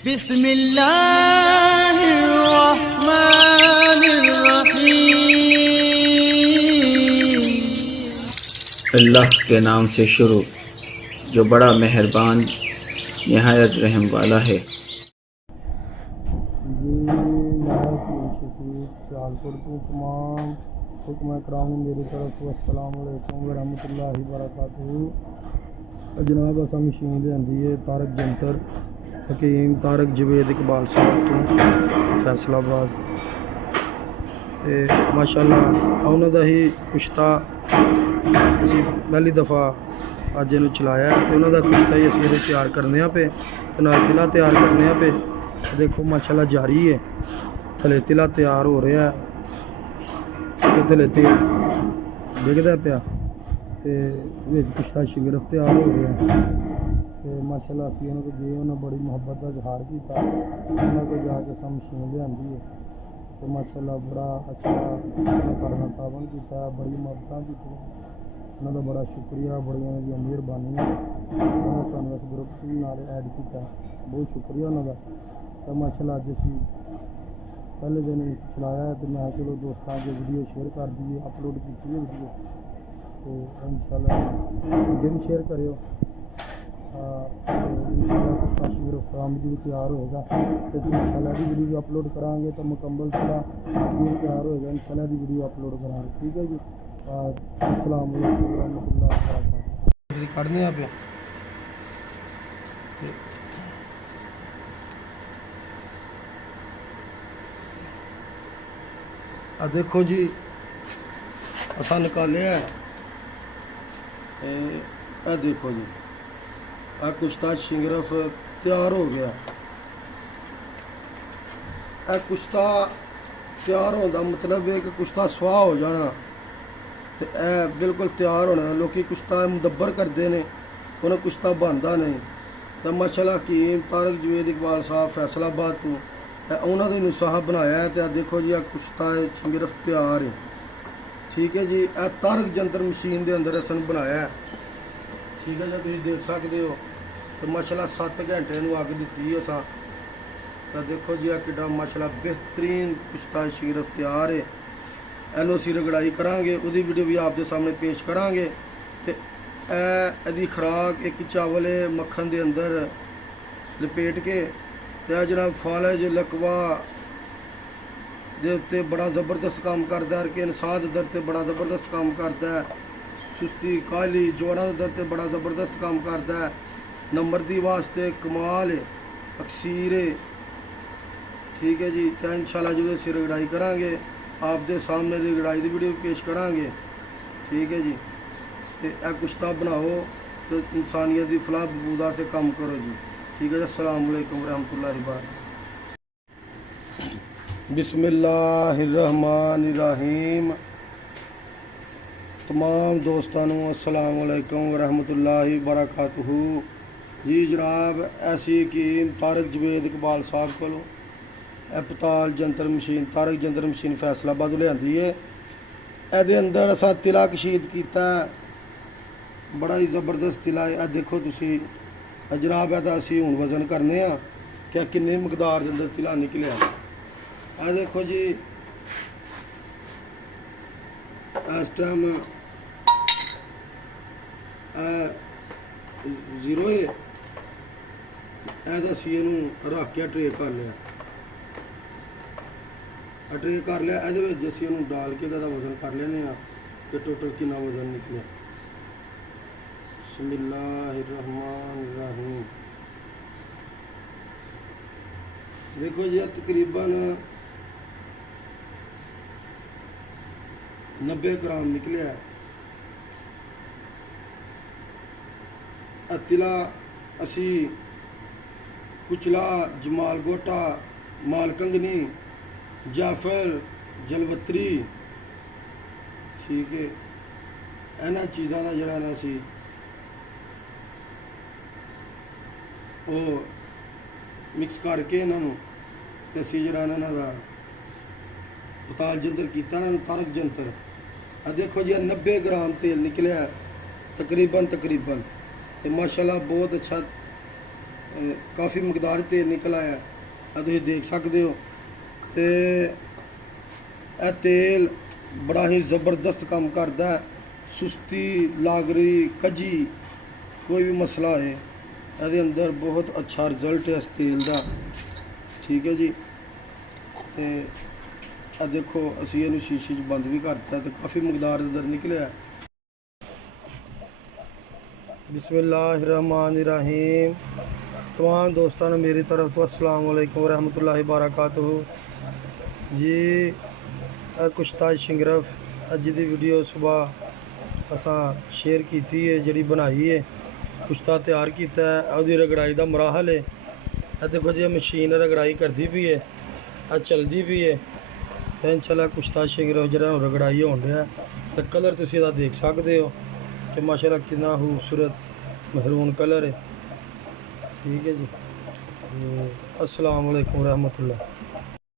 बिस्मिल्लाहिर्रहमानिर्रहीम। अल्लाह के नाम से शुरू जो बड़ा मेहरबान नहायत रहम वाला है। जी मैं शफीक सियालपुर तो तमाम हुक्म कराम मेरी तरफ से अस्सलाम वालेकुम वरहमतुल्लाहि वबरकातुहू। जनाब असा मशीन लियांदी है तारक जंतर हकीम तारक जवेद इकबाल साहब तो फैसलाबाद ते माशाअल्लाह उन्हों का ही पुश्ता असी पहली दफ़ा अज इन चलाया तो उन्हों का पुश्ता ही असी तैयार करने पे तो नाल तिला तैयार करने पे देखो माशाअल्लाह जारी है थले तिला तैयार हो रहा है तो थले डिगदा पिया तो पुश्ता शिगरफ तैयार हो रहा है तो माशाअल्लाह असी उन्होंने गए उन्हें बड़ी मुहब्बत का इजहार किया उन्होंने को जाके अस मशीन लियांदी है तो माशाअल्लाह बड़ा अच्छा करना तावन किया बड़ी मुहब्बत की उन्होंने बड़ा शुक्रिया बड़ी उन्होंने मेहरबानी उन्होंने सानू इस ग्रुप नाल ऐड किया बहुत शुक्रिया उन्होंने तो माशाअल्लाह अज असी पहले दिन चलाया तो मैं चलो दोस्तों जो वीडियो शेयर कर दिए अपलोड की वीडियो तो इंशाल्लाह अगे भी शेयर करो भी तैयार होएगा तो इंशाल्लाह की वीडियो अपलोड करांगे तो मुकम्मल तरह तैयार होएगा इंशाल्लाह की वीडियो अपलोड करांगे ठीक है जी। अस्सलाम वालेकुम रहमतुल्लाहि व बरकातहू कढ़ने पे देखो जी असा निकाले है देखो जी कुश्ता शिंगरफ तैयार हो गया। कुश्ता तैयार होने का मतलब है कि कुश्ता सुहा हो जाना तो बिल्कुल तैयार होना लोग कुश्ता मुदब्बर करते हैं उन्हें कुश्ता बनता नहीं तो माशाअल्लाह हकीम तारक जवेद इकबाल साहब फैसलाबाद तो उन्होंने नुस्खा बनाया है तो देखो जी कुश्ता शिंगरफ तैयार है ठीक है जी। तारक जंतर मशीन के अंदर असन बनाया है ठीक है जी तुम देख सकते हो तो माशाअल्लाह 7 घंटे अग दी असा तो देखो जी किड्डा माशाअल्लाह बेहतरीन कुश्ता शिंगरफ तैयार है एनू असी रगड़ाई करांगे उहदी वीडियो भी आपके सामने पेश करांगे तो यदी खुराक एक चावल है मक्खन के अंदर लपेट के तो जनाब फालज लकवा दे उत्ते बड़ा ज़बरदस्त काम करता है कि साह दे दर्द ते बड़ा ज़बरदस्त काम करता है सुस्ती काली जोड़ों के दर्द ते बड़ा ज़बरदस्त काम करता है नंबरदी वास्ते कमाल है अक्सीर है ठीक है जी। तो इंशाल्लाह जो असी रगड़ाई करांगे आपके सामने की रगड़ाई की वीडियो पेश करांगे ठीक है जी। तो कुश्ता बनाओ तो इंसानियत की फलाह बहबूदा से काम करो जी ठीक है जी। अस्सलाम वालेकुम रहमतुल्लाहि व बरकातहू। बिस्मिल्लाहिर्रहमानिर्रहीम तमाम दोस्तों अस्सलाम वालेकुम रहमतुल्लाहि व बरकातहू जी। जनाब ऐसी हकीम तारक जवेद इकबाल साहब को पताल जंतर मशीन तारक जंतर मशीन फैसलाबाद लियांदी है ये अंदर असा तिला कशीद किया बड़ा ही ज़बरदस्त तिला है देखो तुसी जनाब है तो असी हुण वजन करने क्या किन्ने मकदार के अंदर तिला निकलिया देखो जी इस टाइम 0 है असी इनू रख के ट्रे कर लिया ट्रे कर लिया ये असी इनू डाल के वजन कर लेने कि टोटल कितना वजन निकलिया। बिस्मिल्लाहिर्रहमानिर्रहीम देखो जी तकरीबन 90 ग्राम निकलिया तिला असी कुचला जमाल गोटा मालकंगनी जाफर जलवतरी ठीक है इन्होंने चीज़ों का जोड़ा ना सी वो मिक्स करके इन्हों तो असी जोड़ा इन्हों का पताल जंतर किया तारक जंतर देखो जी 90 ग्राम तेल निकलिया तकरीबन तो माशाल्लाह बहुत अच्छा ਕਾਫੀ ਮਕਦਾਰ ਤੇਲ ਨਿਕਲ ਆਇਆ ਆ ਤੁਸੀਂ ਦੇਖ ਸਕਦੇ ਹੋ। ਤੇ ਇਹ ਤੇਲ ਬੜਾ ਹੀ ਜ਼ਬਰਦਸਤ ਕੰਮ ਕਰਦਾ ਹੈ। ਸੁਸਤੀ ਲਾਗਰੀ ਕਜੀ ਕੋਈ ਵੀ ਮਸਲਾ ਹੈ ਇਹਦੇ ਅੰਦਰ ਬਹੁਤ ਅੱਛਾ ਰਿਜ਼ਲਟ ਹੈ ਇਸ ਤੇਲ ਦਾ। ਠੀਕ ਹੈ ਜੀ। ਤੇ ਆ ਦੇਖੋ ਅਸੀਂ ਇਹਨੂੰ ਸ਼ੀਸ਼ੇ 'ਚ ਬੰਦ ਵੀ ਕਰਤਾ ਤੇ ਕਾਫੀ ਮਕਦਾਰ ਅੰਦਰ ਨਿਕਲਿਆ। ਬਿਸਮਿल्लाहिर्रहमानिर्रहीम। तमाम दोस्तों ने मेरी तरफ तो अस्सलाम वालेकुम रहमतुल्लाहि बारकातुहू जी। कुश्ता शिंगरफ अज की वीडियो सुबह असा शेयर की है, जी बनाई है कुश्ता तैयार किया है। उसकी रगड़ाई का मराहल है। देखो जी मशीन रगड़ाई करती भी है, चलती भी है। तो इंशाल्लाह कुश्ता शिंगरफ जो रगड़ाई होने दिया तो कलर तुम इसका देख सकते हो कि माशाल्लाह कितना खूबसूरत महरून कलर है। ठीक है जी। अस्सलाम वालेकुम रहमतुल्लाह।